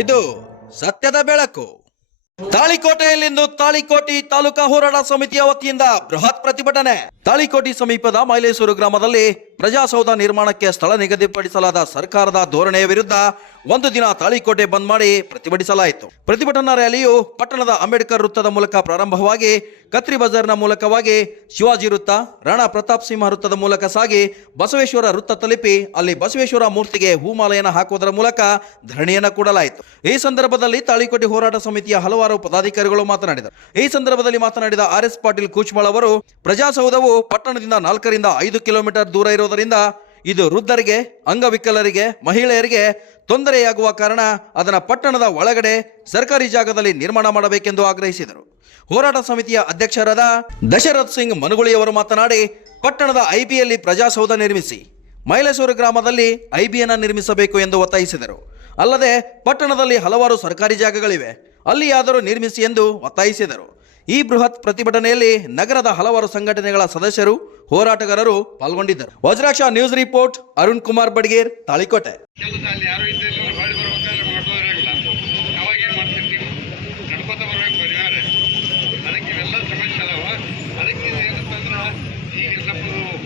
ಇದು ಸತ್ಯದ ಬೆಳಕು. ತಾಳಿಕೋಟೆಯಲ್ಲಿಂದು ತಾಳಿಕೋಟಿ ತಾಲೂಕಾ ಹೋರಾಟ ಸಮಿತಿಯ ವತಿಯಿಂದ ಬೃಹತ್ ಪ್ರತಿಭಟನೆ. ತಾಳಿಕೋಟಿ ಸಮೀಪದ ಮೈಲೇಶ್ವರ ಗ್ರಾಮದಲ್ಲಿ ಪ್ರಜಾಸೌಧ ನಿರ್ಮಾಣಕ್ಕೆ ಸ್ಥಳ ನಿಗದಿಪಡಿಸಲಾದ ಸರ್ಕಾರದ ಧೋರಣೆಯ ವಿರುದ್ಧ ಒಂದು ದಿನ ತಾಳಿಕೋಟೆ ಬಂದ್ ಮಾಡಿ ಪ್ರತಿಭಟಿಸಲಾಯಿತು. ಪ್ರತಿಭಟನಾ ರ್ಯಾಲಿಯು ಪಟ್ಟಣದ ಅಂಬೇಡ್ಕರ್ ವೃತ್ತದ ಮೂಲಕ ಪ್ರಾರಂಭವಾಗಿ ಕತ್ರಿ ಬಜಾರ್ನ ಮೂಲಕವಾಗಿ ಶಿವಾಜಿ ವೃತ್ತ, ರಾಣಾ ಪ್ರತಾಪ್ ಸಿಂಹ ವೃತ್ತದ ಮೂಲಕ ಸಾಗಿ ಬಸವೇಶ್ವರ ವೃತ್ತ ತಲುಪಿ ಅಲ್ಲಿ ಬಸವೇಶ್ವರ ಮೂರ್ತಿಗೆ ಹೂಮಾಲೆಯನ್ನು ಹಾಕುವುದರ ಮೂಲಕ ಧರಣಿಯನ್ನು ಕೂಡಲಾಯಿತು. ಈ ಸಂದರ್ಭದಲ್ಲಿ ತಾಳಿಕೋಟೆ ಹೋರಾಟ ಸಮಿತಿಯ ಹಲವಾರು ಪದಾಧಿಕಾರಿಗಳು ಮಾತನಾಡಿದರು. ಈ ಸಂದರ್ಭದಲ್ಲಿ ಮಾತನಾಡಿದ RS ಪಾಟೀಲ್ ಕೂಚ್ಮಾಳ್ ಅವರು, ಪ್ರಜಾಸೌಧವು ಪಟ್ಟಣದಿಂದ 4 ರಿಂದ 5 ಕಿಲೋಮೀಟರ್ ದೂರ ಇರುವುದರಿಂದ ಇದು ವೃದ್ಧರಿಗೆ, ಅಂಗವಿಕಲರಿಗೆ, ಮಹಿಳೆಯರಿಗೆ ತೊಂದರೆಯಾಗುವ ಕಾರಣ ಅದನ್ನು ಪಟ್ಟಣದ ಒಳಗಡೆ ಸರ್ಕಾರಿ ಜಾಗದಲ್ಲಿ ನಿರ್ಮಾಣ ಮಾಡಬೇಕೆಂದು ಆಗ್ರಹಿಸಿದರು. ಹೋರಾಟ ಸಮಿತಿಯ ಅಧ್ಯಕ್ಷರಾದ ದಶರಥ್ ಸಿಂಗ್ ಮನುಗುಳಿಯವರು ಮಾತನಾಡಿ, ಪಟ್ಟಣದ IBಯಲ್ಲಿ ಪ್ರಜಾಸೌಧ ನಿರ್ಮಿಸಿ ಮೈಲೇಶ್ವರ ಗ್ರಾಮದಲ್ಲಿ IBಯನ್ನು ನಿರ್ಮಿಸಬೇಕು ಎಂದು ಒತ್ತಾಯಿಸಿದರು. ಅಲ್ಲದೆ ಪಟ್ಟಣದಲ್ಲಿ ಹಲವಾರು ಸರ್ಕಾರಿ ಜಾಗಗಳಿವೆ, ಅಲ್ಲಿಯಾದರೂ ನಿರ್ಮಿಸಿ ಎಂದು ಒತ್ತಾಯಿಸಿದರು. ಈ ಬೃಹತ್ ಪ್ರತಿಭಟನೆಯಲ್ಲಿ ನಗರದ ಹಲವಾರು ಸಂಘಟನೆಗಳ ಸದಸ್ಯರು, ಹೋರಾಟಗಾರರು ಪಾಲ್ಗೊಂಡಿದ್ದರು. Vajraksha news report, Arun Kumar Badiger, Talikote.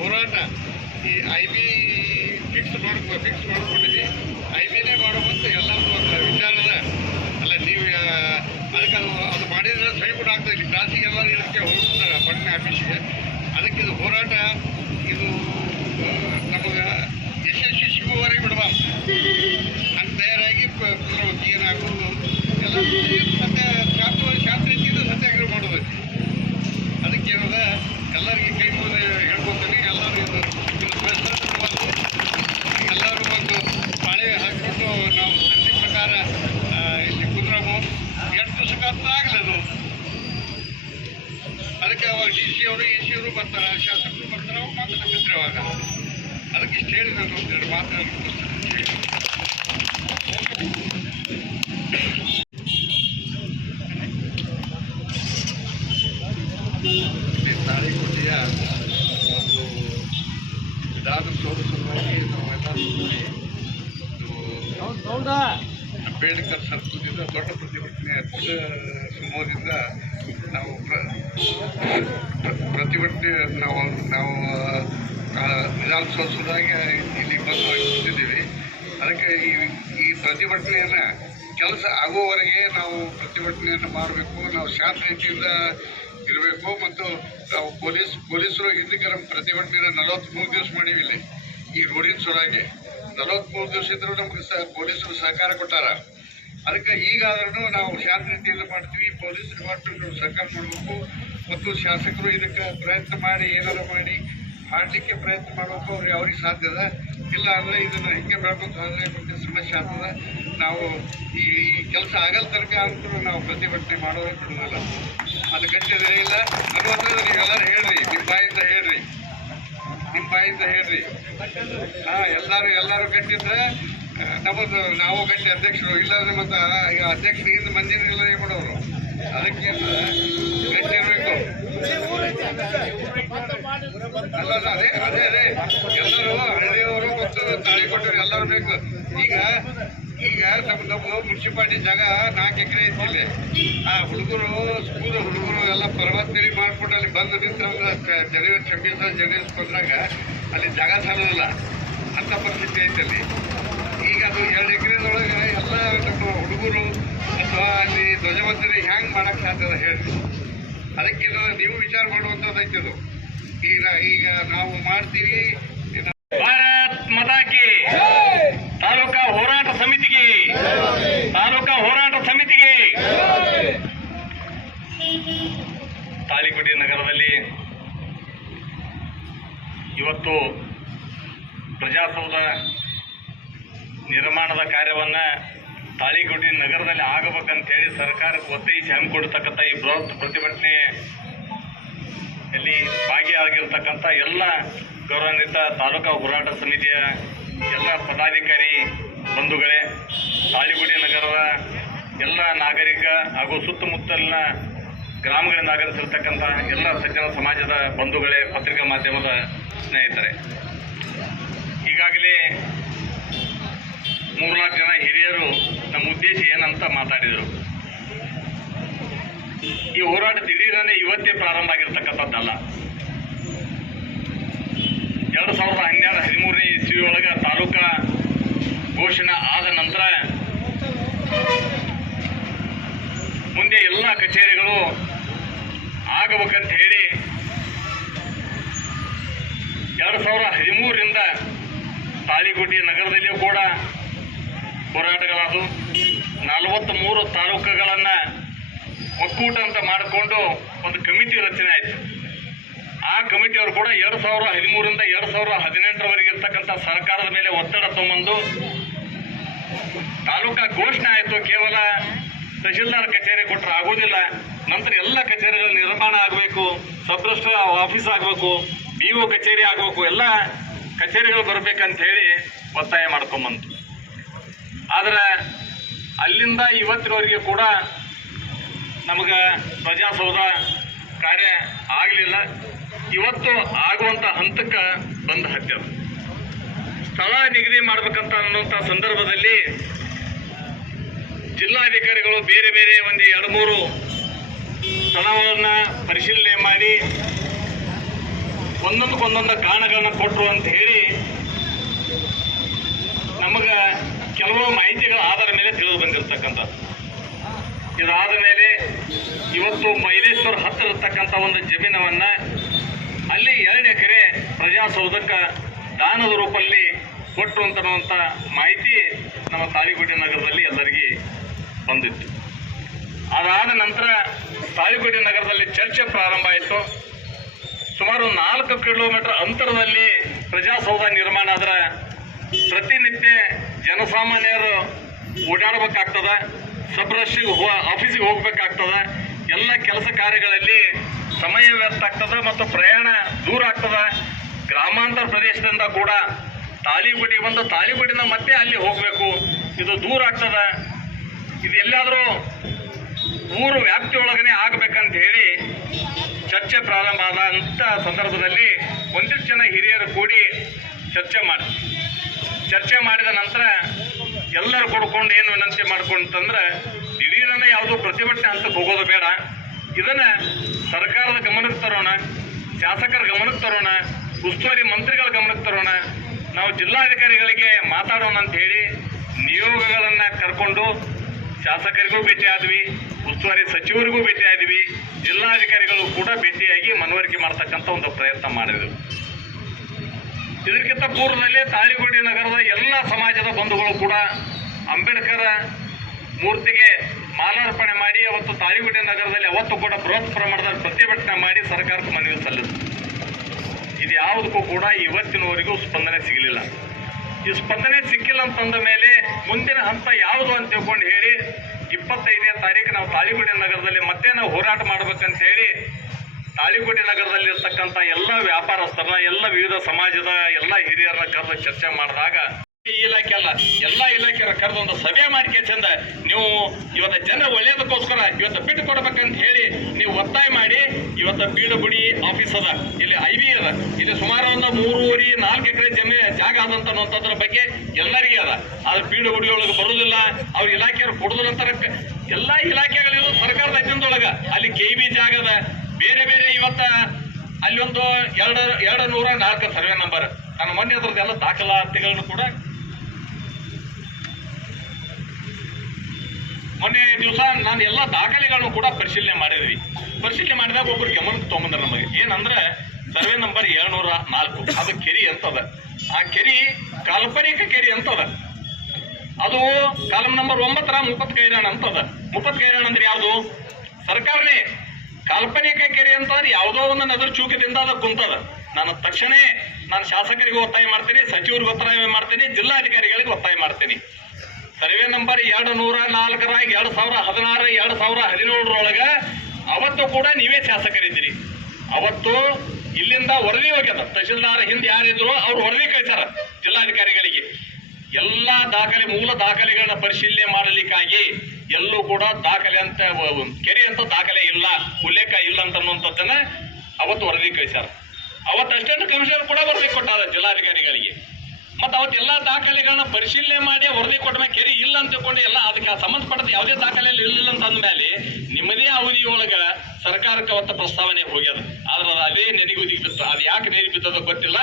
ಹೋರಾಟ ಈ IB ಫಿಕ್ಸ್ ಮಾಡ್ಕೊಂಡಿದ್ವಿ. IBನೇ ಮಾಡೋವಂತ ಎಲ್ಲ ವಿಚಾರದ ಅಲ್ಲ. ನೀವು ಅದಕ್ಕೆ ಅದು ಮಾಡಿದ್ರೆ ಸರಿ ಕೂಡ ಆಗ್ತದೆ. ಇಲ್ಲಿ ಕ್ಲಾಸಿಗೆ ಎಲ್ಲರೂ ಇದಕ್ಕೆ ಹೋಗ್ತಾರೆ ಪಟ್ಟಣ ಆಫೀಸಿಗೆ. ಅದಕ್ಕೆ ಇದು ಹೋರಾಟ ಇದು ನಮಗೆ ಯಶಸ್ವಿ ಸಿಗುವವರೆಗೆ ಬಿಡಬಾರ್ದು. ಹಂಗೆ ತಯಾರಾಗಿ ಪುನರಾವರ್ತಿ ಏನಾಗೋದು ಎಲ್ಲ ಸತ್ಯ ಶಾಂತಿಯಿಂದ ಸತ್ಯಾಗ್ರಹ ಮಾಡೋದೈತಿ. ಅದಕ್ಕೆ ಏನದ ಎಲ್ಲರಿಗೆ ಕೈ ಮುಗಿದು ಹೇಳ್ಕೊತೀನಿ. ಎಲ್ಲರೂ ಒಂದು ಪಾಳೆ ಹಾಕಿಕೊಂಡು ನಾವು ಅಂತಿಮ ಪ್ರಕಾರ ಇಲ್ಲಿ ಕುಂದ್ರಮು ಎಷ್ಟು ದಿವಸಕ್ಕಂತ ಆಗಲದು. ಅದಕ್ಕೆ ಅವಾಗ DC ಅವರು AC ಅವರು ಬರ್ತಾರೆ, ಶಾಸಕರು ಬರ್ತಾರೆ, ಅವಾಗ ಮಾತಾಡ್ತಿರ್ತಾರೆ. ಅವಾಗ ಅದಕ್ಕೆ ಇಷ್ಟು ಹೇಳಿ ನಾನು ಒಂದೆರಡು ಮಾತನಾಡ್ತೀನಿ. ತಾಳಿಕೋಟೆಯ ಒಂದು ವಿಧಾನಸೌಧ ಸಲುವಾಗಿ ನಾವೆಲ್ಲ ಅಂಬೇಡ್ಕರ್ ಸರ್ಕಲ್ದಿಂದ ದೊಡ್ಡ ಪ್ರತಿಭಟನೆ ಸಮೂಹದಿಂದ ನಾವು ಪ್ರತಿಭಟನೆ ನಾವು ವಿಧಾನಸೌಧ ಸಲುವಾಗಿ ಇಲ್ಲಿ ಬಂದಿದ್ದೀವಿ. ಅದಕ್ಕೆ ಈ ಪ್ರತಿಭಟನೆಯನ್ನು ಕೆಲಸ ಆಗುವವರೆಗೆ ನಾವು ಪ್ರತಿಭಟನೆಯನ್ನು ಮಾಡಬೇಕು. ನಾವು ಶಾಂತ ರೀತಿಯಿಂದ ಇರಬೇಕು. ಮತ್ತು ನಾವು ಪೊಲೀಸರು ಹಿಂದಕ್ಕೆ ನಮ್ಮ ಪ್ರತಿಭಟನೆಯನ್ನು 43 ದಿವಸ ಮಾಡೀವಿ. ಈ ರೋಡಿನ ಸಲುವಾಗಿ 43 ದಿವಸ ಇದ್ರೂ ನಮಗೆ ಪೊಲೀಸರು ಸಹಕಾರ ಕೊಟ್ಟಾರ. ಅದಕ್ಕೆ ಈಗಾದ್ರೂ ನಾವು ಶಾಂತ ರೀತಿಯಿಂದ ಮಾಡ್ತೀವಿ. ಪೊಲೀಸ್ ಡಿಪಾರ್ಟ್ಮೆಂಟ್ ಸಹಕಾರ ಮಾಡಬೇಕು ಮತ್ತು ಶಾಸಕರು ಇದಕ್ಕೆ ಪ್ರಯತ್ನ ಮಾಡಿ ಏನಾರು ಮಾಡಿ ಮಾಡಲಿಕ್ಕೆ ಪ್ರಯತ್ನ ಮಾಡಬೇಕು. ಅವ್ರಿಗೆ ಸಾಧ್ಯ ಅದ. ಇಲ್ಲ ಅಂದರೆ ಇದನ್ನು ಹಿಂಗೆ ಬೆಳ್ಕೊಂಡು ಹೋದರೆ ಮತ್ತೆ ಸಮಸ್ಯೆ ಆಗ್ತದೆ. ನಾವು ಈ ಕೆಲಸ ಆಗಲ್ ತನಕ ಅಂತೂ ನಾವು ಪ್ರತಿಭಟನೆ ಮಾಡೋದೇ ಬಿಡೋದಲ್ಲ. ಅದು ಗಟ್ಟಿದ್ರೆ ಇಲ್ಲ ಅನ್ನೋದ್ರೆ ನೀವೆಲ್ಲರೂ ಹೇಳ್ರಿ, ನಿಮ್ಮ ಬಾಯಿಂದ ಹೇಳ್ರಿ. ಎಲ್ಲರೂ ಗಟ್ಟಿದ್ರೆ ನಮ್ಮದು ನಾವು ಗಟ್ಟಿ ಅಧ್ಯಕ್ಷರು. ಇಲ್ಲಾಂದ್ರೆ ಮತ್ತು ಈಗ ಅಧ್ಯಕ್ಷರಿಗಿಂತ ಮಂದಿನೆಲ್ಲ ಮಾಡೋರು. ಅದಕ್ಕೆ ಗಟ್ಟಿ ಇರಬೇಕು. ಅಲ್ಲ ಅದೇ ಎಲ್ಲರೂ ಹಳ್ಳಿಯವರು ಮತ್ತು ತಾಳಿಕೋಟೆಯವರು ಎಲ್ಲರೂ ಬೇಕು. ಈಗ ನಮ್ಮದು ಮುನ್ಸಿಪಾಲಿಟಿ ಜಾಗ 4 ಎಕರೆ ಐತಿ. ಆ ಹುಡುಗರು ಎಲ್ಲ ಪರ್ವತಗಿರಿ ಮಾಡ್ಬಿಟ್ಟು ಅಲ್ಲಿ ಬಂದು ನಿಂತು ಜನವರಿ 26 ಜನವರಿ 15 ಅಲ್ಲಿ ಜಾಗ ಸಾಲೋದಿಲ್ಲ ಅಂಥ ಪರಿಸ್ಥಿತಿ ಐತಲ್ಲಿ. ಈಗ ಅದು 2 ಎಕರೆದೊಳಗೆ ಎಲ್ಲ ನಮ್ಮ ಹುಡುಗರು ಅಥವಾ ಅಲ್ಲಿ ಧ್ವಜವಂತರಿ ಹ್ಯಾಂಗೆ ಮಾಡೋಕ್ಕೆ ಸಾಧ್ಯದ ಹೇಳ್ರಿ. ಅದಕ್ಕೆ ನೀವು ವಿಚಾರ ಮಾಡುವಂಥದ್ದು ಐತದು. ಈಗ ನಾವು ಮಾಡ್ತೀವಿ. ಭಾರತ್ ಮಾತಾ ಕಿ ತಾಲೂಕಾ ಹೋರಾಟ ಸಮಿತಿಗೆ ತಾಳಿಕೋಟೆ ನಗರದಲ್ಲಿ ಇವತ್ತು ಪ್ರಜಾಸೌಧ ನಿರ್ಮಾಣದ ಕಾರ್ಯವನ್ನು ತಾಳಿಕೋಟೆ ನಗರದಲ್ಲಿ ಆಗಬೇಕಂತೇಳಿ ಸರ್ಕಾರಕ್ಕೆ ಒತ್ತಾಯಿಸಿ ಹಮ್ಮಿಕೊಡ್ತಕ್ಕಂಥ ಈ ಬೃಹತ್ ಪ್ರತಿಭಟನೆಯಲ್ಲಿ ಭಾಗಿಯಾಗಿರ್ತಕ್ಕಂಥ ಎಲ್ಲ ಗೌರವಾನ್ವಿತ ತಾಲೂಕಾ ಹೋರಾಟ ಸಮಿತಿಯ ಎಲ್ಲ ಪದಾಧಿಕಾರಿ ಬಂಧುಗಳೇ, ತಾಳಿಕೋಟೆ ನಗರದ ಎಲ್ಲ ನಾಗರಿಕ ಹಾಗೂ ಸುತ್ತಮುತ್ತಲಿನ ಗ್ರಾಮಗಳಿಂದ ಆಗಮಿಸಿರ್ತಕ್ಕಂಥ ಎಲ್ಲ ಸಜ್ಜನ ಸಮಾಜದ ಬಂಧುಗಳೇ, ಪತ್ರಿಕಾ ಮಾಧ್ಯಮದ ಸ್ನೇಹಿತರೆ, ಈಗಾಗಲೇ 3-4 ಜನ ಹಿರಿಯರು ನಮ್ಮ ಉದ್ದೇಶ ಏನಂತ ಮಾತಾಡಿದರು. ಈ ಹೋರಾಟ ದಿಢೀರನೆ ಇವತ್ತೇ ಪ್ರಾರಂಭ ಆಗಿರ್ತಕ್ಕಂಥದ್ದಲ್ಲ. 2012-13ನೇ ಇಸ್ವಿ ಒಳಗೆ ತಾಲೂಕಾ ಘೋಷಣೆ ಆದ ನಂತರ ಮುಂದೆ ಎಲ್ಲ ಕಚೇರಿಗಳು ಆಗಬೇಕಂತ ಹೇಳಿ 2013ರಿಂದ ತಾಳಿಕೋಟೆ ನಗರದಲ್ಲಿಯೂ ಕೂಡ ಹೋರಾಟಗಳಾದವು. 43 ತಾಲೂಕುಗಳನ್ನು ಒಕ್ಕೂಟ ಅಂತ ಮಾಡಿಕೊಂಡು ಒಂದು ಕಮಿಟಿ ರಚನೆ ಆಯಿತು. ಆ ಕಮಿಟಿಯವರು ಕೂಡ 2013ರಿಂದ 2018ರವರೆಗೆ ಇರ್ತಕ್ಕಂಥ ಸರ್ಕಾರದ ಮೇಲೆ ಒತ್ತಡ ತಗೊಂಡು ತಾಲೂಕಾ ಘೋಷಣೆ ಆಯಿತು. ಕೇವಲ ತಹಶೀಲ್ದಾರ್ ಕಚೇರಿ ಕೊಟ್ಟರೆ ಆಗೋದಿಲ್ಲ, ನಂತರ ಎಲ್ಲ ಕಚೇರಿಗಳ ನಿರ್ಮಾಣ ಆಗಬೇಕು, ಸಬ್ ರಿಜಿಸ್ಟ್ರಾರ್ ಆಫೀಸ್ ಆಗಬೇಕು, BO ಕಚೇರಿ ಆಗಬೇಕು, ಎಲ್ಲ ಕಚೇರಿಗಳು ಬರಬೇಕಂತ ಹೇಳಿ ಒತ್ತಾಯ ಮಾಡ್ಕೊಂಬಂತು. ಆದರೆ ಅಲ್ಲಿಂದ ಇವತ್ತಿನವರೆಗೆ ಕೂಡ ನಮಗೆ ಪ್ರಜಾಸೌಧ ಕಾರ್ಯ ಆಗಲಿಲ್ಲ. ಇವತ್ತು ಆಗುವಂಥ ಹಂತಕ್ಕೆ ಬಂದು ಹತ್ಯದ. ಸ್ಥಳ ನಿಗದಿ ಮಾಡಬೇಕಂತ ಅನ್ನುವಂಥ ಸಂದರ್ಭದಲ್ಲಿ ಜಿಲ್ಲಾಧಿಕಾರಿಗಳು ಬೇರೆ ಬೇರೆ ಒಂದು 2-3 ಸ್ಥಳಗಳನ್ನು ಪರಿಶೀಲನೆ ಮಾಡಿ ಒಂದೊಂದು ಕಾರಣಗಳನ್ನು ಕೊಟ್ಟರು ಅಂತ ಹೇಳಿ ನಮಗೆ ಕೆಲವು ಮಾಹಿತಿಗಳ ಆಧಾರ ಮೇಲೆ ತಿಳಿದು ಬಂದಿರತಕ್ಕಂಥದ್ದು. ಇದಾದ ಮೇಲೆ ಇವತ್ತು ಮೈಲೇಶ್ವರ ಹತ್ತಿರ ಇರ್ತಕ್ಕಂಥ ಒಂದು ಜಮೀನವನ್ನು ಅಲ್ಲಿ 2 ಎಕರೆ ಪ್ರಜಾಸೌಧಕ್ಕೆ ದಾನದ ರೂಪದಲ್ಲಿ ಕೊಟ್ಟರು ಅಂತನ್ನುವಂಥ ಮಾಹಿತಿ ನಮ್ಮ ತಾಳಿಕೋಟೆ ನಗರದಲ್ಲಿ ಎಲ್ಲರಿಗೆ ಬಂದಿತ್ತು. ಅದಾದ ನಂತರ ತಾಳಿಕೋಟೆ ನಗರದಲ್ಲಿ ಚರ್ಚೆ ಪ್ರಾರಂಭ ಆಯಿತು. ಸುಮಾರು 4 ಕಿಲೋಮೀಟರ್ ಅಂತರದಲ್ಲಿ ಪ್ರಜಾಸೌಧ ನಿರ್ಮಾಣ ಆದ್ರೆ ಪ್ರತಿನಿತ್ಯ ಜನಸಾಮಾನ್ಯರು ಓಡಾಡಬೇಕಾಗ್ತದೆ, ಸಬ್ ರಿಜಿಸ್ಟ್ರಿಗೆ ಆಫೀಸಿಗೆ ಹೋಗ್ಬೇಕಾಗ್ತದೆ, ಎಲ್ಲ ಕೆಲಸ ಕಾರ್ಯಗಳಲ್ಲಿ ಸಮಯ ವ್ಯರ್ಥ ಆಗ್ತದೆ ಮತ್ತು ಪ್ರಯಾಣ ದೂರ ಆಗ್ತದೆ. ಗ್ರಾಮಾಂತರ ಪ್ರದೇಶದಿಂದ ಕೂಡ ತಾಳಿಕೋಟೆಗೆ ಬಂದು ತಾಳಿಕೋಟೆಯಿಂದ ಮತ್ತೆ ಅಲ್ಲಿ ಹೋಗಬೇಕು, ಇದು ದೂರ ಆಗ್ತದೆ. ಇದು ಎಲ್ಲಾದರೂ ಊರು ವ್ಯಾಪ್ತಿ ಒಳಗನೆ ಆಗಬೇಕಂತ ಹೇಳಿ ಚರ್ಚೆ ಪ್ರಾರಂಭ ಆದಂಥ ಸಂದರ್ಭದಲ್ಲಿ ಒಂದಿಷ್ಟು ಜನ ಹಿರಿಯರು ಕೂಡಿ ಚರ್ಚೆ ಮಾಡಿದ ನಂತರ ಎಲ್ಲರೂ ಕೊಡ್ಕೊಂಡು ಏನು ವಿನಂತಿ ಮಾಡ್ಕೊಂತಂದ್ರೆ ದಿಢೀರನೆ ಯಾವುದೋ ಪ್ರತಿಭಟನೆ ಹಂತಕ್ಕೆ ಹೋಗೋದು ಬೇಡ, ಇದನ್ನು ಸರ್ಕಾರದ ಗಮನಕ್ಕೆ ತರೋಣ, ಶಾಸಕರ ಗಮನಕ್ಕೆ ತರೋಣ, ಉಸ್ತುವಾರಿ ಮಂತ್ರಿಗಳ ಗಮನಕ್ಕೆ ತರೋಣ, ನಾವು ಜಿಲ್ಲಾಧಿಕಾರಿಗಳಿಗೆ ಮಾತಾಡೋಣ ಅಂತ ಹೇಳಿ ನಿಯೋಗಗಳನ್ನು ಕರ್ಕೊಂಡು ಶಾಸಕರಿಗೂ ಭೇಟಿ ಆದ್ವಿ, ಉಸ್ತುವಾರಿ ಸಚಿವರಿಗೂ ಭೇಟಿ ಆದ್ವಿ, ಜಿಲ್ಲಾಧಿಕಾರಿಗಳು ಕೂಡ ಭೇಟಿಯಾಗಿ ಮನವರಿಕೆ ಮಾಡ್ತಕ್ಕಂಥ ಒಂದು ಪ್ರಯತ್ನ ಮಾಡಿದ್ರು. ಇದಕ್ಕಿಂತ ಪೂರ್ವದಲ್ಲಿ ತಾಳಿಕೋಟೆ ನಗರದ ಎಲ್ಲ ಸಮಾಜದ ಬಂಧುಗಳು ಕೂಡ ಅಂಬೇಡ್ಕರ್ ಮೂರ್ತಿಗೆ ಮಾಲಾರ್ಪಣೆ ಮಾಡಿ ಅವತ್ತು ತಾಳಿಕೋಟೆ ನಗರದಲ್ಲಿ ಅವತ್ತು ಕೂಡ ಬೃಹತ್ ಪ್ರಮಾಣದಲ್ಲಿ ಪ್ರತಿಭಟನೆ ಮಾಡಿ ಸರ್ಕಾರಕ್ಕೆ ಮನವಿ ಸಲ್ಲಿಸಿತು. ಇದು ಯಾವುದಕ್ಕೂ ಕೂಡ ಇವತ್ತಿನವರೆಗೂ ಸ್ಪಂದನೆ ಸಿಗಲಿಲ್ಲ. ಈ ಸ್ಪಂದನೆ ಸಿಕ್ಕಿಲ್ಲ ಅಂತಂದ ಮೇಲೆ ಮುಂದಿನ ಹಂತ ಯಾವುದು ಅಂತ ತಿಳ್ಕೊಂಡು ಹೇಳಿ 25ನೇ ತಾರೀಕು ನಾವು ತಾಳಿಕೋಟೆ ನಗರದಲ್ಲಿ ಮತ್ತೆ ನಾವು ಹೋರಾಟ ಮಾಡ್ಬೇಕಂತ ಹೇಳಿ ತಾಳಿಕೋಟೆ ನಗರದಲ್ಲಿ ಇರ್ತಕ್ಕಂಥ ಎಲ್ಲ ವ್ಯಾಪಾರಸ್ಥರ, ಎಲ್ಲ ವಿವಿಧ ಸಮಾಜದ ಎಲ್ಲ ಹಿರಿಯರನ್ನ ಕರೆದು ಚರ್ಚೆ ಮಾಡಿದಾಗ ಈ ಇಲಾಖೆ ಅಲ್ಲ, ಎಲ್ಲ ಇಲಾಖೆಯರ ಕರೆದು ಒಂದು ಸಭೆ ಮಾಡಿಕೆ ಚಂದ ನೀವು ಇವತ್ತು ಜನರ ಒಳ್ಳೇದಕ್ಕೋಸ್ಕರ ಇವತ್ತು ಬಿಟ್ಟು ಕೊಡ್ಬೇಕಂತ ಹೇಳಿ ನೀವು ಒತ್ತಾಯ ಮಾಡಿ ಇವತ್ತು PWD ಆಫೀಸ್ ಅದ, ಇಲ್ಲಿ IB ಅದ, ಇಲ್ಲಿ ಸುಮಾರು ಒಂದು 3.5-4 ಎಕರೆ ಜಾಗ ಆದಂತ ಅನ್ನೋದ್ರ ಬಗ್ಗೆ ಎಲ್ಲರಿಗೆ ಅದ. ಆದ್ರೆ PWD ಒಳಗೆ ಬರುವುದಿಲ್ಲ, ಅವ್ರ ಇಲಾಖೆಯವರು ಕೊಡುದಿಲ್ಲ ಅಂತಾರೆ. ಎಲ್ಲ ಇಲಾಖೆಗಳಿರೋ ಸರ್ಕಾರದ ಅಧೀನದೊಳಗ ಅಲ್ಲಿ KB ಜಾಗ ಅದ, ಬೇರೆ ಬೇರೆ ಇವತ್ತ ಅಲ್ಲಿ ಒಂದು 204 ಸರ್ವೆ ನಂಬರ್. ನಾನು ಮೊನ್ನೆ ಅದ್ರದ್ದೆಲ್ಲ ದಾಖಲಾತಿಗಳನ್ನು ಕೂಡ ಮೊನ್ನೆ ದಿವಸ ನಾನು ಎಲ್ಲ ದಾಖಲೆಗಳನ್ನು ಕೂಡ ಪರಿಶೀಲನೆ ಮಾಡಿದ್ವಿ. ಪರಿಶೀಲನೆ ಮಾಡಿದಾಗ ಒಬ್ಬರು ಗಮನಕ್ಕೆ ತೊಗೊಂಬಂದ್ರೆ ನಮಗೆ ಏನಂದ್ರೆ ಸರ್ವೆ ನಂಬರ್ 204 ಅದು ಕೆರಿ ಅಂತದ. ಆ ಕೆರಿ ಕಾಲ್ಪನಿಕ ಕೆರಿ ಅಂತದ. ಅದು ಕಾಲಮ್ ನಂಬರ್ 9 ಮುಪ್ಪತ್ ಕೈರಾಣ ಅಂತದ. ಮುಪ್ಪತ್ ಕೈರಾಣ ಅಂದ್ರೆ ಯಾವುದು? ಸರ್ಕಾರನೇ ಕಾಲ್ಪನಿಕ ಕೆರೆ ಅಂತಂದ್ರೆ ಯಾವುದೋ ಒಂದು ನಗರ ಚೂಕದಿಂದ ಅದು ಕುಂತದ. ನಾನು ತಕ್ಷಣ ಶಾಸಕರಿಗೆ ಒತ್ತಾಯ ಮಾಡ್ತೀನಿ, ಸಚಿವರಿಗೆ ಒತ್ತಾಯ ಮಾಡ್ತೀನಿ, ಜಿಲ್ಲಾಧಿಕಾರಿಗಳಿಗೆ ಒತ್ತಾಯ ಮಾಡ್ತೀನಿ. ಸರ್ವೆ ನಂಬರ್ 204 2016 2017 ಅವತ್ತು ಕೂಡ ನೀವೇ ಶಾಸಕರಿದ್ದೀರಿ. ಅವತ್ತು ಇಲ್ಲಿಂದ ವರದಿ ಹೋಗ್ಯದ, ತಹಶೀಲ್ದಾರ್ ಹಿಂದೆ ಯಾರಿದ್ರು ಅವ್ರು ವರದಿ ಕಳಿಸ್ಯಾರ ಜಿಲ್ಲಾಧಿಕಾರಿಗಳಿಗೆ. ಎಲ್ಲ ದಾಖಲೆ, ಮೂಲ ದಾಖಲೆಗಳನ್ನ ಪರಿಶೀಲನೆ ಮಾಡಲಿಕ್ಕಾಗಿ ಎಲ್ಲೂ ಕೂಡ ದಾಖಲೆ ಅಂತ ಕೆರೆ ಅಂತ ದಾಖಲೆ ಇಲ್ಲ, ಉಲ್ಲೇಖ ಇಲ್ಲ ಅಂತನ್ನುವಂಥದ್ದನ್ನ ಅವತ್ತು ವರದಿ ಕಳಿಸ್ಯಾರ. ಅವತ್ತು ಅಷ್ಟೇ ಕಮಿಷನರ್ ಕೂಡ ವರದಿ ಕೊಟ್ಟಾರ ಜಿಲ್ಲಾಧಿಕಾರಿಗಳಿಗೆ. ಮತ್ತು ಅವತ್ತೆಲ್ಲ ದಾಖಲೆಗಳನ್ನ ಪರಿಶೀಲನೆ ಮಾಡಿ ವರದಿ ಕೊಟ್ಟ ಮೇಲೆ ಕೆರೆ ಇಲ್ಲ ಅಂತ ತಿಳ್ಕೊಂಡು ಎಲ್ಲ ಅದಕ್ಕೆ ಸಂಬಂಧಪಟ್ಟ ಯಾವುದೇ ದಾಖಲೆಯಲ್ಲಿ ಇಲ್ಲ ಅಂತ ಅಂದಮೇಲೆ ನಿಮ್ಮದೇ ಅವಧಿಯೊಳಗೆ ಸರ್ಕಾರಕ್ಕೆ ಅವತ್ತು ಪ್ರಸ್ತಾವನೆ ಹೋಗ್ಯದ. ಆದ್ರೆ ಅದು ಅದೇ ನೆನೆಗುದಿಗೆ ಬಿತ್ತು. ಅದು ಯಾಕೆ ನೆನೆ ಬಿತ್ತದ ಗೊತ್ತಿಲ್ಲ.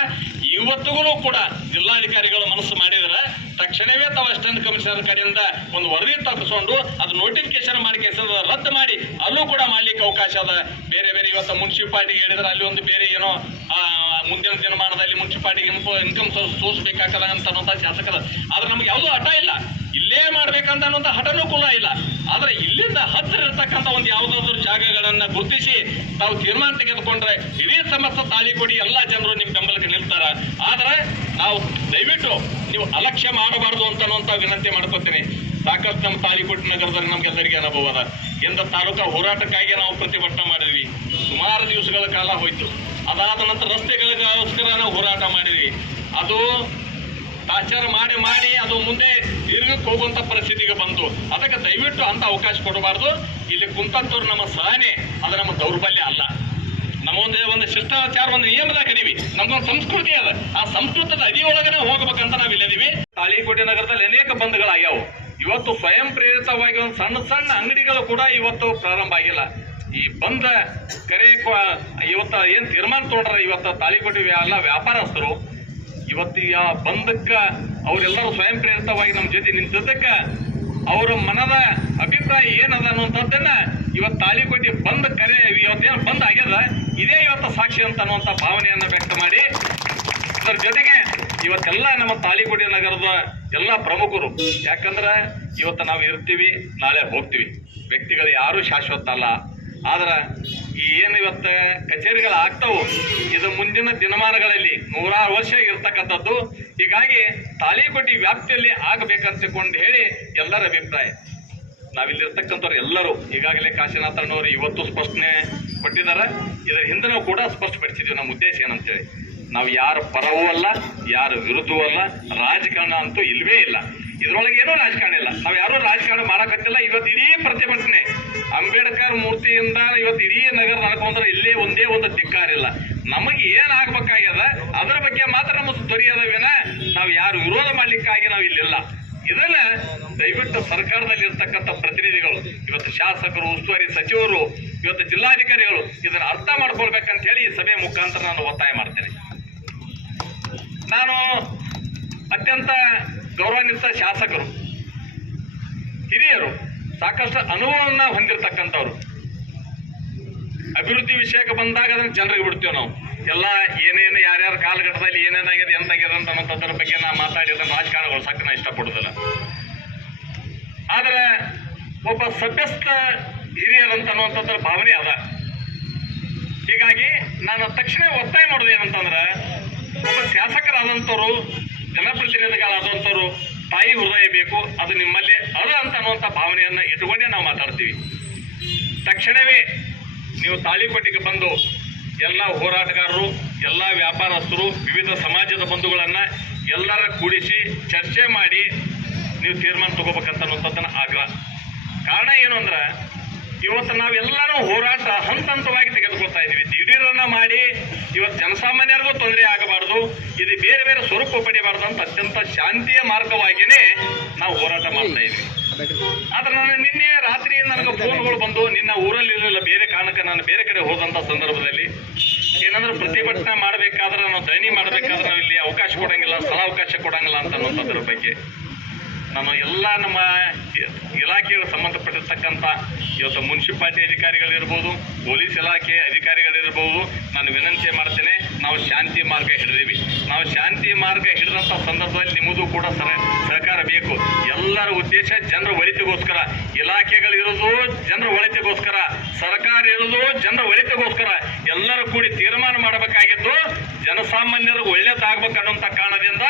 ಇವತ್ತುಗಳು ಕೂಡ ಜಿಲ್ಲಾಧಿಕಾರಿಗಳು ಮನಸ್ಸು ಮಾಡಿದ್ರೆ ತಕ್ಷಣವೇ ತಾವು ಅಸಿಸ್ಟೆಂಟ್ ಕಮಿಷನರ್ ಕಡೆಯಿಂದ ಒಂದು ವರದಿ ತಪ್ಪಿಸ್ಕೊಂಡು ಅದು ನೋಟಿಫಿಕೇಶನ್ ಮಾಡಿ ರದ್ದು ಮಾಡಿ ಅಲ್ಲೂ ಕೂಡ ಮಾಡ್ಲಿಕ್ಕೆ ಅವಕಾಶ ಅದ. ಬೇರೆ ಬೇರೆ ಇವತ್ತು ಮುನ್ಸಿಪಾಲಿಟಿಗೆ ಹೇಳಿದ್ರೆ ಅಲ್ಲಿ ಒಂದು ಬೇರೆ ಏನೋ ಮುಂದಿನ ದಿನಮಾನದಲ್ಲಿ ಮುನ್ಸಿಪಾಲಿಟಿಗೆ ಇನ್ಕಮ್ ಸೋರ್ಸ್ ಬೇಕಾಗದ ಅಂತ ಅನ್ನೋಂಥ ಶಾಸಕರ. ಆದ್ರೆ ನಮ್ಗೆ ಯಾವುದೂ ಹಠ ಇಲ್ಲ, ಇಲ್ಲೇ ಮಾಡ್ಬೇಕಂತ ಅನ್ನೋಂಥ ಹಠನೂ ಕೂಡ ಇಲ್ಲ. ಆದ್ರೆ ಇಲ್ಲಿಂದ ಹತ್ತಿರ ಇರ್ತಕ್ಕಂಥ ಒಂದು ಯಾವುದಾದ್ರೂ ಜಾಗಗಳನ್ನ ಗುರುತಿಸಿ ತಾವು ತೀರ್ಮಾನ ತೆಗೆದುಕೊಂಡ್ರೆ ಇಡೀ ಸಮಸ್ತ ತಾಳಿಕೋಟಿ ಎಲ್ಲ ಜನರು ನಿಮ್ಮ ಬೆಂಬಲಕ್ಕೆ ನಿಲ್ತಾರ. ಆದ್ರೆ ನಾವು ದಯವಿಟ್ಟು ನೀವು ಅಲಕ್ಷ್ಯ ಮಾಡಬಾರ್ದು ಅಂತ ವಿನಂತಿ ಮಾಡ್ಕೊತೀನಿ. ಸಾಕಷ್ಟು ನಮ್ಮ ತಾಳಿಕೋಟಿ ನಗರದಲ್ಲಿ ನಮ್ಗೆಲ್ಲರಿಗೆ ಅನುಭವ ಅದ. ಎಂದ ತಾಲೂಕಾ ಹೋರಾಟಕ್ಕಾಗಿ ನಾವು ಪ್ರತಿಭಟನೆ ಮಾಡಿದ್ವಿ, ಸುಮಾರು ದಿವಸಗಳ ಕಾಲ ಹೋಯ್ತು. ಅದಾದ ನಂತರ ರಸ್ತೆಗಳಿಗೋಸ್ಕರ ನಾವು ಹೋರಾಟ ಮಾಡಿದ್ವಿ. ಅದು ತಾಚಾರ ಮಾಡಿ ಮಾಡಿ ಅದು ಮುಂದೆ ದೀರ್ಘಕ್ಕೆ ಹೋಗುವಂತ ಪರಿಸ್ಥಿತಿಗೆ ಬಂತು. ಅದಕ್ಕೆ ದಯವಿಟ್ಟು ಅಂತ ಅವಕಾಶ ಕೊಡಬಾರ್ದು. ಇಲ್ಲಿ ಕುಂತಂತವ್ರು ನಮ್ಮ ಸಹನೆ, ಅದು ನಮ್ಮ ದೌರ್ಬಲ್ಯ ಅಲ್ಲ. ಒಂದು ಶಿಷ್ಟಾಚಾರ, ಒಂದು ನಿಯಮದ ಕರೀವಿ, ನಮ್ದೊಂದು ಸಂಸ್ಕೃತಿ ಅದ. ಆ ಸಂಸ್ಕೃತದ ಅಡಿಯೊಳಗನೆ ಹೋಗ್ಬೇಕಂತ ನಾವು ಇಲ್ಲದೀವಿ. ತಾಳಿಕೋಟೆ ನಗರದಲ್ಲಿ ಅನೇಕ ಬಂದ್ಗಳಾಗ್ಯಾವು. ಇವತ್ತು ಸ್ವಯಂ ಪ್ರೇರಿತವಾಗಿ ಒಂದು ಸಣ್ಣ ಸಣ್ಣ ಅಂಗಡಿಗಳು ಕೂಡ ಇವತ್ತು ಪ್ರಾರಂಭ ಆಗಿಲ್ಲ. ಈ ಬಂದ ಕರೆ ಇವತ್ತ ಏನ್ ತೀರ್ಮಾನ ತೊಗೊಂಡ್ರ ಇವತ್ತು ತಾಳಿಕೋಟೆ ಎಲ್ಲ ವ್ಯಾಪಾರಸ್ಥರು ಇವತ್ತು ಆ ಬಂದಕ್ಕ ಅವರೆಲ್ಲರೂ ಸ್ವಯಂ ಪ್ರೇರಿತವಾಗಿ ನಮ್ಮ ಜೊತೆ ನಿಂತದಕ್ಕ ಅವರ ಮನದ ಅಭಿಪ್ರಾಯ ಏನದ ಅನ್ನುವಂಥದ್ದನ್ನ ಇವತ್ತು ತಾಳಿಕೋಟೆ ಬಂದ ಕರೆ ಇವತ್ತೇನು ಬಂದ್ ಆಗ್ಯದ ಇದೇ ಇವತ್ತು ಸಾಕ್ಷಿ ಅಂತ ಅನ್ನುವಂಥ ಭಾವನೆಯನ್ನ ವ್ಯಕ್ತ ಮಾಡಿ, ಅದರ ಜೊತೆಗೆ ಇವತ್ತೆಲ್ಲ ನಮ್ಮ ತಾಳಿಕೋಟೆ ನಗರದ ಎಲ್ಲ ಪ್ರಮುಖರು, ಯಾಕಂದ್ರೆ ಇವತ್ತು ನಾವು ಇರ್ತೀವಿ, ನಾಳೆ ಹೋಗ್ತೀವಿ. ವ್ಯಕ್ತಿಗಳು ಯಾರೂ ಶಾಶ್ವತ ಅಲ್ಲ. ಆದ್ರೆ ಈ ಏನು ಇವತ್ತು ಕಚೇರಿಗಳು ಆಗ್ತಾವು, ಇದು ಮುಂದಿನ ದಿನಮಾನಗಳಲ್ಲಿ 100 ವರ್ಷ ಇರ್ತಕ್ಕಂಥದ್ದು. ಹೀಗಾಗಿ ತಾಳಿಕೋಟೆ ವ್ಯಾಪ್ತಿಯಲ್ಲಿ ಆಗಬೇಕಂತಕೊಂಡು ಹೇಳಿ ಎಲ್ಲರ ಅಭಿಪ್ರಾಯ. ನಾವಿಲ್ಲಿರ್ತಕ್ಕಂಥವ್ರು ಎಲ್ಲರೂ ಈಗಾಗಲೇ ಕಾಶಿನಾಥಣ್ಣವರು ಇವತ್ತು ಸ್ಪಷ್ಟನೆ ಕೊಟ್ಟಿದ್ದಾರೆ. ಇದರ ಹಿಂದೆ ಕೂಡ ಸ್ಪಷ್ಟಪಡಿಸಿದ್ವಿ ನಮ್ಮ ಉದ್ದೇಶ ಏನಂತೇಳಿ. ನಾವು ಯಾರ ಪರವೂ ಅಲ್ಲ, ಯಾರ ವಿರುದ್ಧವೂ ಅಲ್ಲ, ರಾಜಕಾರಣ ಅಂತೂ ಇಲ್ವೇ ಇಲ್ಲ. ಇದ್ರೊಳಗೆ ಏನೂ ರಾಜಕಾರಣ ಇಲ್ಲ. ನಾವು ಯಾರೂ ರಾಜಕಾರಣ ಮಾಡಕತ್ತಿಲ್ಲ. ಇವತ್ತು ಇಡೀ ಪ್ರತಿಭಟನೆ ಅಂಬೇಡ್ಕರ್ ಮೂರ್ತಿಯಿಂದ ಇವತ್ತು ಇಡೀ ನಗರ ನಡ್ಕೊಂಡ್ರೆ ಇಲ್ಲೇ ಒಂದೇ ಒಂದು ಧಿಕ್ಕಾರಿಲ್ಲ. ನಮಗೆ ಏನಾಗಬೇಕಾಗ್ಯದ ಅದರ ಬಗ್ಗೆ ಮಾತ್ರ ನಮಗೆ ದೊರೆಯದವೇನ, ನಾವು ಯಾರು ವಿರೋಧ ಮಾಡ್ಲಿಕ್ಕಾಗಿ ನಾವು ಇಲ್ಲಿಲ್ಲ. ಇದನ್ನ ದಯವಿಟ್ಟು ಸರ್ಕಾರದಲ್ಲಿ ಇರ್ತಕ್ಕಂಥ ಪ್ರತಿನಿಧಿಗಳು, ಇವತ್ತು ಶಾಸಕರು, ಉಸ್ತುವಾರಿ ಸಚಿವರು, ಇವತ್ತು ಜಿಲ್ಲಾಧಿಕಾರಿಗಳು ಇದನ್ನ ಅರ್ಥ ಮಾಡ್ಕೊಳ್ಬೇಕಂತ ಹೇಳಿ ಈ ಸಭೆ ಮುಖಾಂತರ ನಾನು ಒತ್ತಾಯ ಮಾಡ್ತೇನೆ. ನಾನು ಅತ್ಯಂತ ಗೌರವಾನ್ವಿತ ಶಾಸಕರು, ಹಿರಿಯರು, ಸಾಕಷ್ಟು ಅನುಭವವನ್ನು ಹೊಂದಿರತಕ್ಕಂಥವ್ರು. ಅಭಿವೃದ್ಧಿ ವಿಷಯಕ್ಕೆ ಬಂದಾಗ ಅದನ್ನು ಜನರಿಗೆ ಬಿಡ್ತೀವಿ ನಾವು. ಎಲ್ಲ ಏನೇನು ಯಾರ್ಯಾರ ಕಾಲಘಟ್ಟದಲ್ಲಿ ಏನೇನಾಗಿದೆ ಎಂತಾಗಿದೆ ಅಂತ ಅನ್ನೋದ್ರ ಬಗ್ಗೆ ನಾ ಮಾತಾಡಿ ಅದನ್ನು ರಾಜಕಾರಣಗೊಳಿಸಕ್ಕೆ ನಾ ಇಷ್ಟಪಡೋದಿಲ್ಲ. ಆದರೆ ಒಬ್ಬ ಸಭ್ಯಸ್ಥ ಹಿರಿಯರಂತ ಅನ್ನುವಂಥದ್ರ ಭಾವನೆ ಅದ. ಹೀಗಾಗಿ ನಾನು ತಕ್ಷಣ ಒತ್ತಾಯ ಮಾಡೋದು ಏನಂತಂದ್ರೆ, ಒಬ್ಬ ಶಾಸಕರಾದಂಥವ್ರು, ಜನಪ್ರತಿನಿಧಿಗಳಾದಂಥವ್ರು ತಾಯಿ ಹೃದಯ ಬೇಕು, ಅದು ನಿಮ್ಮಲ್ಲಿ ಅದ ಅಂತ ಅನ್ನುವಂಥ ಭಾವನೆಯನ್ನು ಇಟ್ಟುಕೊಂಡೇ ನಾವು ಮಾತಾಡ್ತೀವಿ. ತಕ್ಷಣವೇ ನೀವು ತಾಳಿಕೋಟೆಗೆ ಬಂದು ಎಲ್ಲ ಹೋರಾಟಗಾರರು, ಎಲ್ಲ ವ್ಯಾಪಾರಸ್ಥರು, ವಿವಿಧ ಸಮಾಜದ ಬಂಧುಗಳನ್ನು ಎಲ್ಲರ ಕೂಡಿಸಿ ಚರ್ಚೆ ಮಾಡಿ ನೀವು ತೀರ್ಮಾನ ತಗೋಬೇಕಂತ ಅನ್ನುವಂಥದ್ದನ್ನು ಆಗ್ರಹ. ಕಾರಣ ಏನು ಅಂದ್ರೆ, ಇವತ್ತು ನಾವೆಲ್ಲರೂ ಹೋರಾಟ ಹಂತ ಹಂತವಾಗಿ ತೆಗೆದುಕೊಳ್ತಾ ಇದ್ದೀವಿ. ದಿಢೀರನ್ನ ಮಾಡಿ ಇವತ್ತು ಜನಸಾಮಾನ್ಯರಿಗೂ ತೊಂದರೆ ಆಗಬಾರ್ದು, ಇದು ಬೇರೆ ಬೇರೆ ಸ್ವರೂಪ ಪಡೆಯಬಾರ್ದು ಅಂತ ಅತ್ಯಂತ ಶಾಂತಿಯ ಮಾರ್ಗವಾಗಿಯೇ ನಾವು ಹೋರಾಟ ಮಾಡ್ತಾ ಇದ್ವಿ. ಆದ್ರೆ ನಾನು ನಿನ್ನೆ ರಾತ್ರಿ ನನಗೆ ಫೋನ್ಗಳು ಬಂದು, ನಿನ್ನ ಊರಲ್ಲಿ ಇರಲಿಲ್ಲ, ಬೇರೆ ಕಾರಣಕ್ಕೆ ನಾನು ಬೇರೆ ಕಡೆ ಹೋದಂಥ ಸಂದರ್ಭದಲ್ಲಿ ಏನಂದ್ರೆ ಪ್ರತಿಭಟನೆ ಮಾಡಬೇಕಾದ್ರೆ, ನಾವು ಧರಣಿ ಮಾಡಬೇಕಾದ್ರೆ ನಾವು ಇಲ್ಲಿ ಅವಕಾಶ ಕೊಡಂಗಿಲ್ಲ, ಸ್ಥಳಾವಕಾಶ ಕೊಡಂಗಿಲ್ಲ ಅಂತ ಅನ್ನೋದ್ರ ಬಗ್ಗೆ ನಾನು ಎಲ್ಲ ನಮ್ಮ ಇಲಾಖೆಗೆ ಸಂಬಂಧಪಟ್ಟಿರ್ತಕ್ಕಂಥ ಇವತ್ತು ಮುನ್ಸಿಪಾಲಿಟಿ ಅಧಿಕಾರಿಗಳಿರ್ಬೋದು, ಪೊಲೀಸ್ ಇಲಾಖೆ ಅಧಿಕಾರಿಗಳಿರ್ಬೋದು, ನಾನು ವಿನಂತಿ ಮಾಡ್ತೇನೆ. ನಾವು ಶಾಂತಿ ಮಾರ್ಗ ಹಿಡಿದೀವಿ. ನಾವು ಶಾಂತಿ ಮಾರ್ಗ ಹಿಡಿದಂಥ ಸಂದರ್ಭದಲ್ಲಿ ನಿಮ್ಮದು ಕೂಡ ಸಹಕಾರ ಬೇಕು. ಎಲ್ಲರ ಉದ್ದೇಶ ಜನರ ಒಳಿತಿಗೋಸ್ಕರ, ಇಲಾಖೆಗಳಿರೋದು ಜನರ ಒಳಿತಿಗೋಸ್ಕರ, ಸರ್ಕಾರ ಇರೋದು ಜನರ ಒಳಿತಿಗೋಸ್ಕರ. ಎಲ್ಲರೂ ಕೂಡಿ ತೀರ್ಮಾನ ಮಾಡಬೇಕಾಗಿದ್ದು ಜನಸಾಮಾನ್ಯರಿಗೆ ಒಳ್ಳೇದಾಗಬೇಕನ್ನುವಂಥ ಕಾರಣದಿಂದ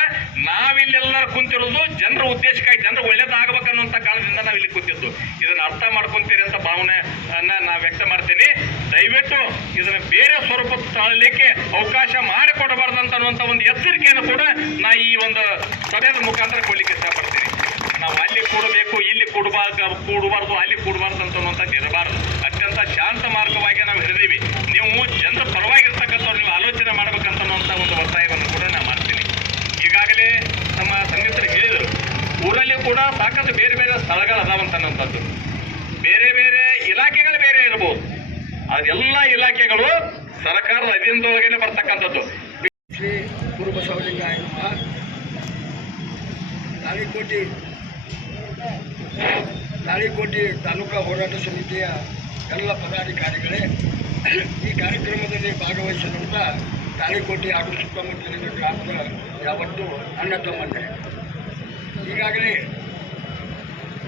ನಾವಿಲ್ಲೆಲ್ಲರೂ ಕುಂತಿರೋದು ಜನರ ಉದ್ದೇಶಕ್ಕಾಗಿ, ಜನರು ಒಳ್ಳೇದಾಗಬೇಕನ್ನುವಂಥ ಕಾರಣದಿಂದ ನಾವು ಇಲ್ಲಿ ಕೂತಿದ್ದು. ಇದನ್ನು ಅರ್ಥ ಮಾಡ್ಕೊಂತೀರಿ ಅಂತ ಭಾವನೆಯನ್ನ ನಾವು ವ್ಯಕ್ತ ಮಾಡ್ತೀನಿ. ದಯವಿಟ್ಟು ಇದನ್ನು ಬೇರೆ ಸ್ವರೂಪ ತಾಳಲಿಕ್ಕೆ ಅವಕಾಶ ಮಾಡಿಕೊಡಬಾರ್ದಂತ ಅನ್ನುವಂಥ ಒಂದು ಎಚ್ಚರಿಕೆಯನ್ನು ಕೂಡ ನಾ ಈ ಒಂದು ಸಭೆಯ ಮುಖಾಂತರ ಕೊಡ್ಲಿಕ್ಕೆ ಇಷ್ಟಪಡ್ತೀನಿ. ನಾವು ಅಲ್ಲಿ ಕೂಡಬೇಕು, ಇಲ್ಲಿ ಕೂಡಬಾರ್ದು, ಅಲ್ಲಿ ಕೂಡಬಾರ್ದು ಅಂತನ್ನುವಂಥದ್ದು ಇರಬಾರ್ದು. ಅತ್ಯಂತ ಶಾಂತ ಮಾರ್ಗವಾಗಿ ನಾವು ಹಿಡಿದೀವಿ. ನೀವು ಜನರ ಪರವಾಗಿರ್ತಕ್ಕಂಥವ್ರು ನೀವು ಆಲೋಚನೆ ಮಾಡ್ಬೇಕಂತ ಒಂದು ಒತ್ತಾಯವನ್ನು ಕೂಡ ನಾನು ಮಾಡ್ತೀನಿ. ಈಗಾಗಲೇ ಕೂಡ ಸಾಕಷ್ಟು ಬೇರೆ ಬೇರೆ ಸ್ಥಳಗಳು ಅದಾವಂತನ್ನಂಥದ್ದು. ಬೇರೆ ಬೇರೆ ಇಲಾಖೆಗಳು ಬೇರೆ ಇರಬಹುದು, ಅದೆಲ್ಲ ಇಲಾಖೆಗಳು ಸರ್ಕಾರದ ಅಧೀನದೊಳಗೇನೆ ಬರ್ತಕ್ಕಂಥದ್ದು. ಶ್ರೀ ಗುರುಬಸವಲಿಂಗಾಯ ನಮಃ. ತಾಳಿಕೋಟೆ ತಾಲೂಕಾ ಹೋರಾಟ ಸಮಿತಿಯ ಎಲ್ಲ ಪದಾಧಿಕಾರಿಗಳೇ, ಈ ಕಾರ್ಯಕ್ರಮದಲ್ಲಿ ಭಾಗವಹಿಸಿದಂಥ ತಾಳಿಕೋಟೆ ಹಾಗೂ ಸುತ್ತಮುತ್ತಲಿನ ಗ್ರಾಮದ ಯಾವತ್ತೂ ಅಣ್ಣ ತಮ್ಮಂದಿರೇ, ಈಗಾಗಲೇ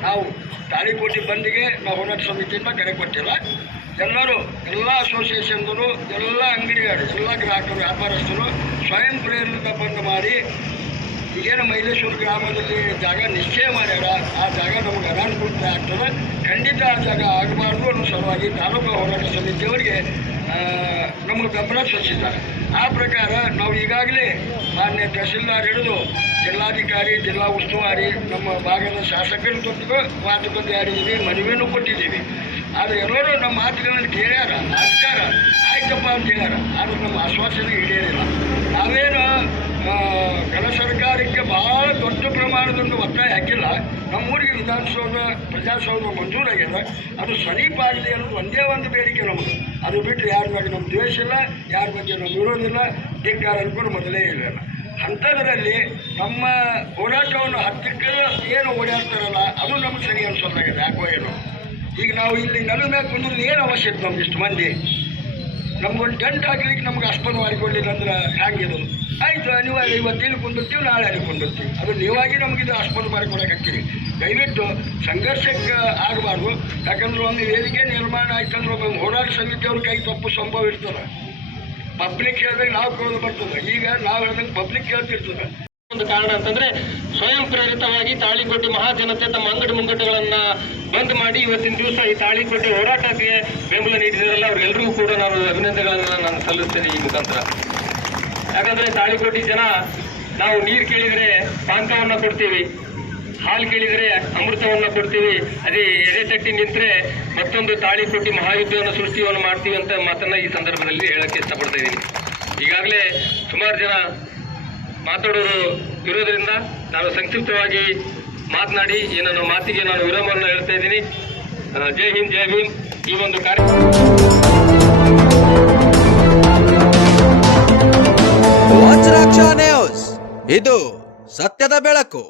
ನಾವು ತಾಳಿಕೋಟೆ ಬಂದಿಗೆ ನಾವು ಹೋರಾಟ ಸಮಿತಿಯಿಂದ ಕರೆ ಕೊಟ್ಟಿಲ್ಲ. ಎಲ್ಲರೂ, ಎಲ್ಲ ಅಸೋಸಿಯೇಷನ್ಗಳು, ಎಲ್ಲ ಅಂಗಡಿಗಳು, ಎಲ್ಲ ಗ್ರಾಹಕರು, ವ್ಯಾಪಾರಸ್ಥರು ಸ್ವಯಂ ಪ್ರೇರಿತ ಬಂದ್ ಮಾಡಿ ಈಗೇನು ಮೈಲೇಶ್ವರ ಗ್ರಾಮದಲ್ಲಿ ಜಾಗ ನಿಶ್ಚಯ ಮಾಡ್ಯಾರ, ಆ ಜಾಗ ನಮಗೆ ಅನಾನುಕೂಲತೆ ಆಗ್ತದೆ. ಖಂಡಿತ ಆ ಜಾಗ ಆಗಬಾರ್ದು ಅನ್ನೋ ಸಲುವಾಗಿ ತಾಲೂಕು ಹೋರಾಟ ಸಮಿತಿಯವರಿಗೆ ನಮಗೆ ಬೆಂಬಲ ಸೂಚಿಸಿದ್ದಾರೆ. ಆ ಪ್ರಕಾರ ನಾವು ಈಗಾಗಲೇ ಮಾನ್ಯ ತಹಸೀಲ್ದಾರ್ ಹಿಡಿದು ಜಿಲ್ಲಾಧಿಕಾರಿ, ಜಿಲ್ಲಾ ಉಸ್ತುವಾರಿ, ನಮ್ಮ ಭಾಗದ ಶಾಸಕರ ಜೊತೆಗೂ ಮಾತುಕತೆ ಆಡಿದ್ದೀವಿ, ಮನವಿಯನ್ನು ಕೊಟ್ಟಿದ್ದೀವಿ. ಆದರೆ ಎಲ್ಲರೂ ನಮ್ಮ ಮಾತುಗಳನ್ನು ಕೇಳ್ಯಾರ, ಅಧಿಕಾರ ಆಯ್ತಪ್ಪ ಅಂತ ಹೇಳ್ಯಾರ. ಆದರೆ ನಮ್ಮ ಆಶ್ವಾಸನೆ ಈಡೇರಿಲ್ಲ. ನಾವೇನು ಕೆಲ ಸರ್ಕಾರಕ್ಕೆ ಭಾಳ ದೊಡ್ಡ ಪ್ರಮಾಣದಲ್ಲಿ ಒತ್ತಾಯ ಹಾಕಿಲ್ಲ. ನಮ್ಮೂರಿಗೆ ವಿಧಾನಸೌಧ, ಪ್ರಜಾಸೌಧ ಮಂಜೂರಾಗ್ಯದ, ಅದು ಸಮೀಪ ಆಗಲಿ ಅನ್ನೋದು ಒಂದೇ ಒಂದು ಬೇಡಿಕೆ ನಮಗೆ. ಅದು ಬಿಟ್ಟರೆ ಯಾರ ಬಗ್ಗೆ ನಮ್ಮ ದ್ವೇಷ ಇಲ್ಲ, ಯಾರ ಬಗ್ಗೆ ನಮ್ಮ ವಿರೋಧ ಇಲ್ಲ, ಧಿಕ್ಕಾರ ಅನ್ಕೊಂಡು ಮೊದಲೇ ಇಲ್ಲ. ಅಂಥದ್ರಲ್ಲಿ ನಮ್ಮ ಹೋರಾಟವನ್ನು ಹತ್ತಿಕ್ಕೆ ಏನು ಓಡಾಡ್ತಾರಲ್ಲ, ಅದು ನಮಗೆ ಸರಿ ಅನ್ಸೋದಾಗಿದೆ. ಯಾಕೋ ಏನು ಈಗ ನಾವು ಇಲ್ಲಿ ನೆಲದ ಮೇಲೆ ಕುಂದ್ರೆ ಏನು ಅವಶ್ಯಕತೆ ನಮ್ಗೆ ಇಷ್ಟು ಮಂದಿ? ನಮ್ಗೊಂದು ಟೆಂಟ್ ಹಾಕ್ಲಿಕ್ಕೆ ನಮ್ಗೆ ಆಸ್ಪದ ಮಾಡಿಕೊಳ್ಳಿಲ್ಲ ಅಂದ್ರೆ ಹ್ಯಾಂಗಿದು? ಆಯಿತು, ಅನಿವಾರ್ಯ, ಇವತ್ತು ಇಲ್ಲಿ ಕುಂದಿರ್ತೀವಿ, ನಾಳೆ ಅಲ್ಲಿ ಕುಂದಿರ್ತೀವಿ. ಅದು ನೀವಾಗಿ ನಮಗಿದು ಆಸ್ಪದ ಮಾಡಿಕೊಡಕ್ಕೆ ಹಾಕ್ತೀವಿ. ದಯವಿಟ್ಟು ಸಂಘರ್ಷಕ್ಕೆ ಆಗಬಾರ್ದು. ಯಾಕಂದ್ರೆ ಒಂದು ವೇದಿಕೆ ನಿರ್ಮಾಣ ಆಯ್ತಂದ್ರೆ ಒಮ್ಮೆ ಹೋರಾಟ ಸಮಿತಿಯವ್ರ ಕೈ ತಪ್ಪು ಸಂಭವ ಇರ್ತದೆ. ಪಬ್ಲಿಕ್ ಹೇಳಿದಾಗ ನಾವು ಕೇಳೋದು ಬರ್ತದೆ, ಈಗ ನಾವು ಹೇಳ್ದಂಗೆ ಪಬ್ಲಿಕ್ ಕೇಳ್ತಿರ್ತದೆ. ಒಂದು ಕಾರಣ ಅಂತಂದ್ರೆ ಸ್ವಯಂ ಪ್ರೇರಿತವಾಗಿ ತಾಳಿಕೋಟೆ ಮಹಾಜನತೆ ತಮ್ಮ ಅಂಗಡಿ ಮುಂಗಟ್ಟುಗಳನ್ನ ಬಂದ್ ಮಾಡಿ ಇವತ್ತಿನ ದಿವಸ ಈ ತಾಳಿಕೋಟೆ ಹೋರಾಟಕ್ಕೆ ಬೆಂಬಲ ನೀಡಿದಾರಲ್ಲ, ಅವ್ರಿಗೆಲ್ಲರಿಗೂ ಕೂಡ ನಾನು ಅಭಿನಂದನೆಗಳನ್ನ ನಾನು ಸಲ್ಲಿಸ್ತೇನೆ ಈ ಮುಖಾಂತರ. ಯಾಕಂದ್ರೆ ತಾಳಿಕೋಟೆ ಜನ, ನಾವು ನೀರು ಕೇಳಿದ್ರೆ ಪಾನಕವನ್ನ ಕೊಡ್ತೀವಿ, ಹಾಲು ಕೇಳಿದರೆ ಅಮೃತವನ್ನು ಕೊಡ್ತೀವಿ, ಅದೇ ಎದೆ ತಟ್ಟಿ ನಿಂತರೆ ಮತ್ತೊಂದು ತಾಳಿಕೋಟೆ ಮಹಾಯುದ್ಧವನ್ನು ಸೃಷ್ಟಿಯನ್ನು ಮಾಡ್ತೀವಿ ಅಂತ ಮಾತನ್ನ ಈ ಸಂದರ್ಭದಲ್ಲಿ ಹೇಳಕ್ಕೆ ಇಷ್ಟಪಡ್ತಾ ಇದ್ದೀನಿ. ಈಗಾಗಲೇ ಸುಮಾರು ಜನ ಮಾತಾಡೋರು ಇರೋದ್ರಿಂದ ನಾನು ಸಂಕ್ಷಿಪ್ತವಾಗಿ ಮಾತನಾಡಿ ಈ ನನ್ನ ಮಾತಿಗೆ ನಾನು ವಿರಾಮವನ್ನು ಹೇಳ್ತಾ ಇದ್ದೀನಿ. ಜೈ ಹಿಂದ್, ಜೈ ಭೀಮ್. ಈ ಒಂದು ವಜ್ರಾಕ್ಷ ನ್ಯೂಸ್, ಇದು ಸತ್ಯದ ಬೆಳಕು.